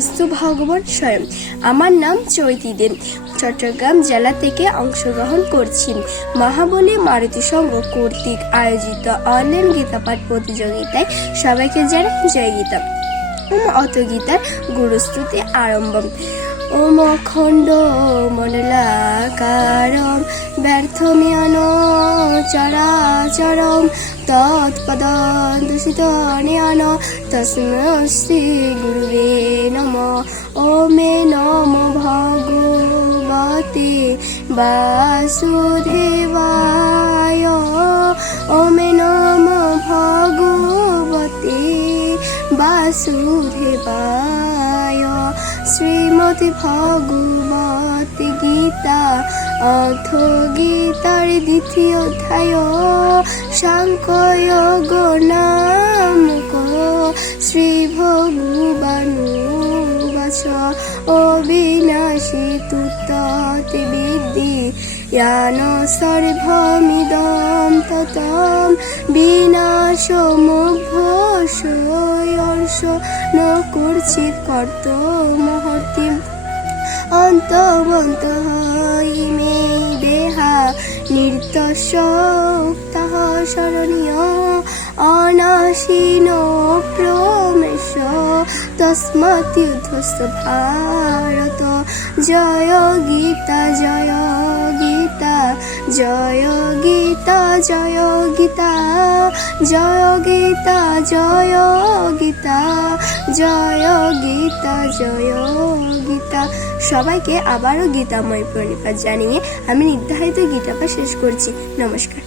গৃহস্থ ভগবান স্বয়ং। আমার নাম চৈতি দেব, চট্টগ্রাম জেলা থেকে অংশগ্রহণ করছি। মহাবলী মারুতি সংঘ কর্তৃক আয়োজিত অনলাইন গীতাপাঠ প্রতিযোগিতায় সবাইকে জানাই জয় গীতা। অত গীতার গুরুশ্রুতি আরম্ভ। ওম অখণ্ড মণ্ডলাকারম ব্যর্থমিয়ন চরাচরম তৎপদং দূষিতনিয়ন তস্मै শ্রী গুরুবে নমঃ। ওমে নমো ভগবতে বাসুদেবায়। ওমে নমো ভগবতে বাসুদেবায়। শ্রীমদ্ ভগবত গীতা অথ গীতার দ্বিতীয় অধ্যায় সাংখ্যযোগ নামক। শ্রী ভগবানুবাচ অবিনাশী তুত্ততে বিদ্ধি জ্ঞান সর্বমিদং ততং বিনাশমভ্যস্যর্ষ ন কর্চিৎ কর্তমহতি। অন্তবন্তঃ ইমে দেহা নিত্যশক্তঃ শরণীয় অনাশিনো প্রমেশ তস্মাৎ যুদ্ধস্য ভারত। জয় গীতা জয় গীতা জয় গীতা জয় গীতা জয় গীতা জয় গীতা জয় গীতা জয় গীতা। সবাইকে আবারও গীতাময় প্রণিপাত জানিয়ে আমি নির্ধারিত গীতাপাঠ শেষ করছি। নমস্কার।